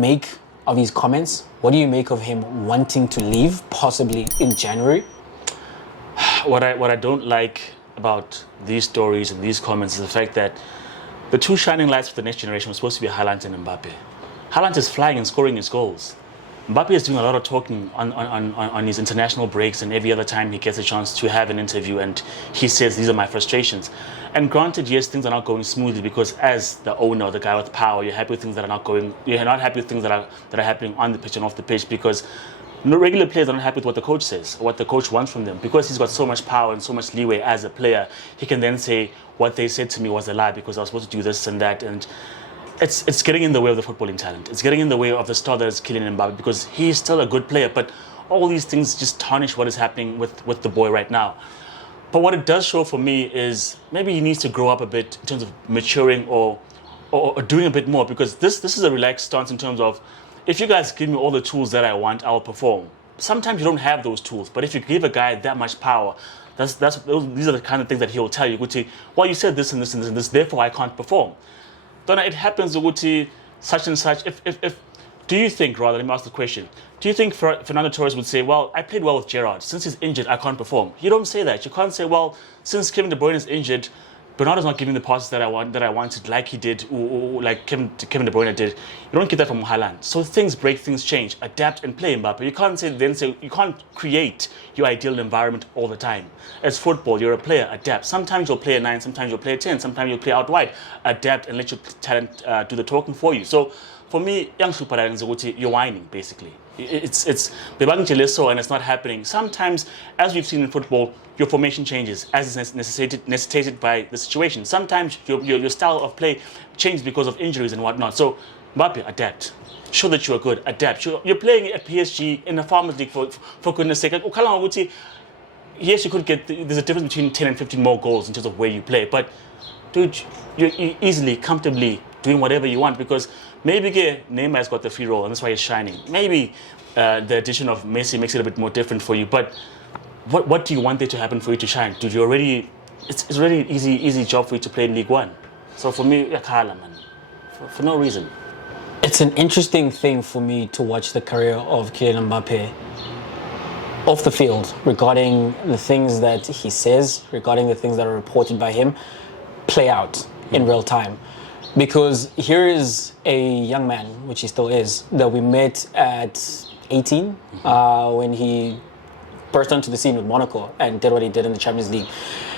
Make of his comments? What do you make of him wanting to leave, possibly in January? What I don't like about these stories and these comments is the fact that the two shining lights for the next generation were supposed to be Haaland and Mbappe. Haaland is flying and scoring his goals. Mbappe is doing a lot of talking on his international breaks and every other time he gets a chance to have an interview, and he says, these are my frustrations. And granted, yes, things are not going smoothly because as the owner, the guy with power, you're happy with things that are not going, you're not happy with things that are happening on the pitch and off the pitch, because no regular players are not happy with what the coach says, or what the coach wants from them. Because he's got so much power and so much leeway as a player, he can then say, what they said to me was a lie because I was supposed to do this and that. And it's getting in the way of the footballing talent. It's getting in the way of the star that is Kylian Mbappe, because he's still a good player, but all these things just tarnish what is happening with the boy right now. But what it does show for me is maybe he needs to grow up a bit in terms of maturing or doing a bit more, because this is a relaxed stance in terms of, if you guys give me all the tools that I want, I'll perform. Sometimes you don't have those tools, but if you give a guy that much power, these are the kind of things that he'll tell you. Well, you said this and this and this and this, therefore I can't perform. Donna, it happens, Uguti, such and such. Do you think, rather, let me ask the question, do you think Fernando Torres would say, well, I played well with Gerrard, since he's injured, I can't perform? You don't say that. You can't say, well, since Kevin De Bruyne is injured, Bernardo's not giving the passes that I wanted, like he did, or like Kevin De Bruyne did. You don't get that from Haaland. So things break, things change. Adapt and play, Mbappe. You can't say you can't create your ideal environment all the time. As football, you're a player. Adapt. Sometimes you'll play a 9, sometimes you'll play a 10, sometimes you'll play out wide. Adapt and let your talent do the talking for you. So for me, you're whining, basically. It's so, and it's not happening. Sometimes, as we've seen in football, your formation changes as is necessitated by the situation. Sometimes your style of play changes because of injuries and whatnot. So, Mbappe, adapt. Show that you are good. Adapt. You're playing at PSG in the Farmers League, for goodness sake. Yes, you could get. There's a difference between 10 and 15 more goals in terms of where you play, but dude, you're easily, comfortably doing whatever you want, because maybe Neymar has got the free role and that's why he's shining. Maybe the addition of Messi makes it a bit more different for you, but what do you want there to happen for you to shine? Dude, it's already an easy job for you to play in League One. So for me, Yakala, man, for no reason. It's an interesting thing for me to watch the career of Kylian Mbappe off the field, regarding the things that he says, regarding the things that are reported by him, play out in real time. Because here is a young man, which he still is, that we met at 18 when he burst onto the scene with Monaco and did what he did in the Champions League.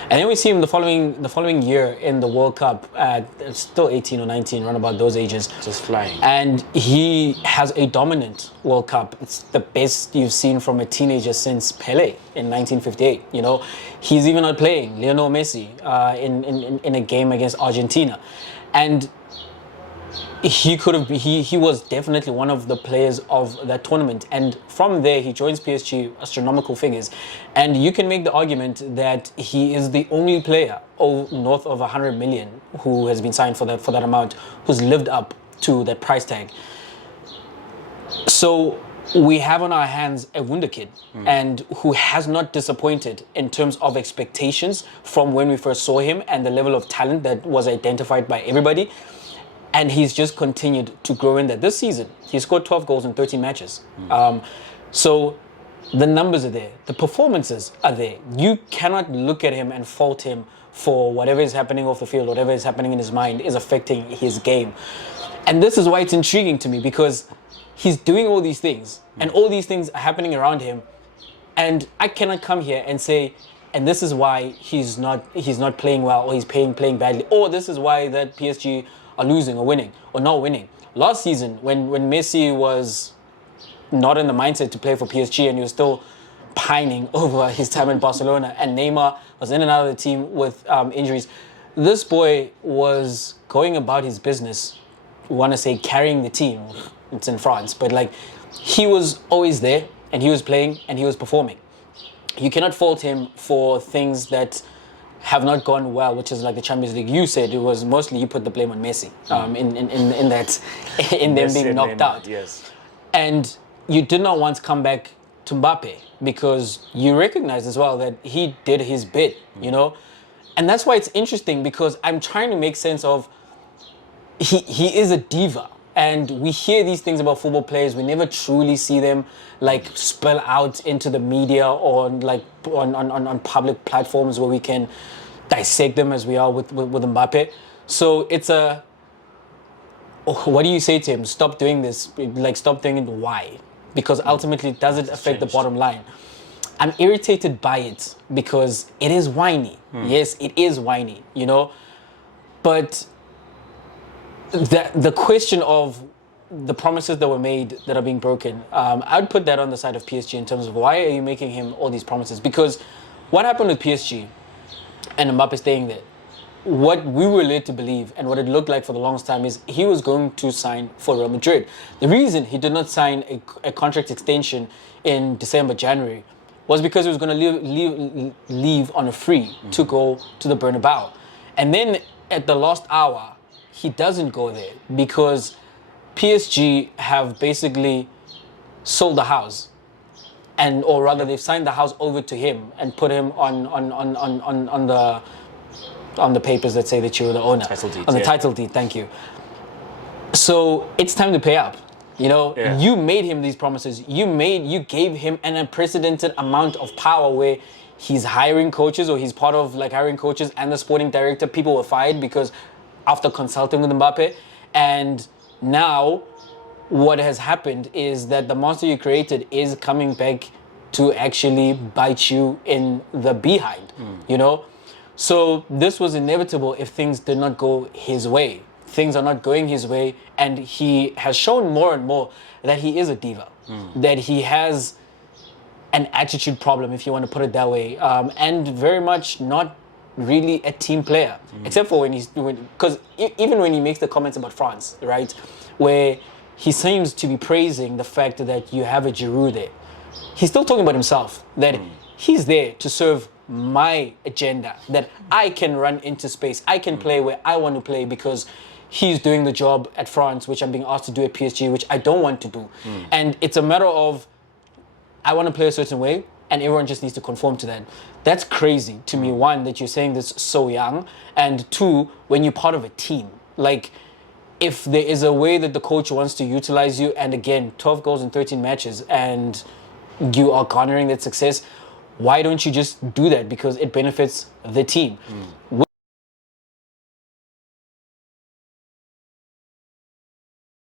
And then we see him the following year in the World Cup at still 18 or 19, around about those ages. Just flying. And he has a dominant World Cup. It's the best you've seen from a teenager since Pelé in 1958. You know, he's even not playing Lionel Messi in a game against Argentina. And he was definitely one of the players of that tournament, and from there he joins PSG, astronomical figures, and you can make the argument that he is the only player north of 100 million who has been signed for that amount, who's lived up to that price tag. So we have on our hands a wunderkid, and who has not disappointed in terms of expectations from when we first saw him and the level of talent that was identified by everybody. And he's just continued to grow in that. This season, he scored 12 goals in 13 matches. So the numbers are there. The performances are there. You cannot look at him and fault him for whatever is happening off the field, whatever is happening in his mind is affecting his game. And this is why it's intriguing to me, because he's doing all these things, and all these things are happening around him. And I cannot come here and say, and this is why he's not playing well, or he's playing badly, or this is why that PSG are losing or winning or not winning. Last season, when Messi was not in the mindset to play for PSG and he was still pining over his time in Barcelona, and Neymar was in and out of the team with injuries, this boy was going about his business, want to say carrying the team. It's in France, but like, he was always there and he was playing and he was performing. You cannot fault him for things that have not gone well, which is like the Champions League. You said it was mostly, you put the blame on Messi in them being knocked out. Yes. And you did not once come back to Mbappe, because you recognize as well that he did his bit, you know? And that's why it's interesting, because I'm trying to make sense of, he is a diva And we hear these things about football players. We never truly see them like spill out into the media or like on public platforms where we can dissect them as we are with Mbappe. So it's a, what do you say to him? Stop doing this. Like, stop doing it. Why? Because ultimately, does it affect the bottom line? I'm irritated by it because it is whiny. Yes, it is whiny, you know. But the question of the promises that were made that are being broken, I'd put that on the side of PSG in terms of why are you making him all these promises? Because what happened with PSG and Mbappe staying there, what we were led to believe and what it looked like for the longest time is he was going to sign for Real Madrid. The reason he did not sign a contract extension in December, January, was because he was going to leave on a free to go to the Bernabeu. And then at the last hour, he doesn't go there because PSG have basically sold the house. And, or rather, they've signed the house over to him and put him on the papers that say that you're the owner. Title deed, on the yeah. title deed, thank you. So it's time to pay up. You know, you made him these promises. You gave him an unprecedented amount of power where he's hiring coaches, or he's part of like hiring coaches and the sporting director. People were fired because after consulting with Mbappe. And now what has happened is that the monster you created is coming back to actually bite you in the behind, you know? So this was inevitable if things did not go his way. Things are not going his way, and he has shown more and more that he is a diva, that he has an attitude problem, if you want to put it that way, and very much not really a team player, except for because even when he makes the comments about France, right, where he seems to be praising the fact that you have a Giroud there, he's still talking about himself, that he's there to serve my agenda, that I can run into space, I can play where I want to play because he's doing the job at France, which I'm being asked to do at PSG, which I don't want to do. And it's a matter of, I want to play a certain way, and everyone just needs to conform to that. That's crazy to me, one, that you're saying this so young, and two, when you're part of a team. Like, if there is a way that the coach wants to utilize you, and again, 12 goals in 13 matches, and you are garnering that success, why don't you just do that? Because it benefits the team.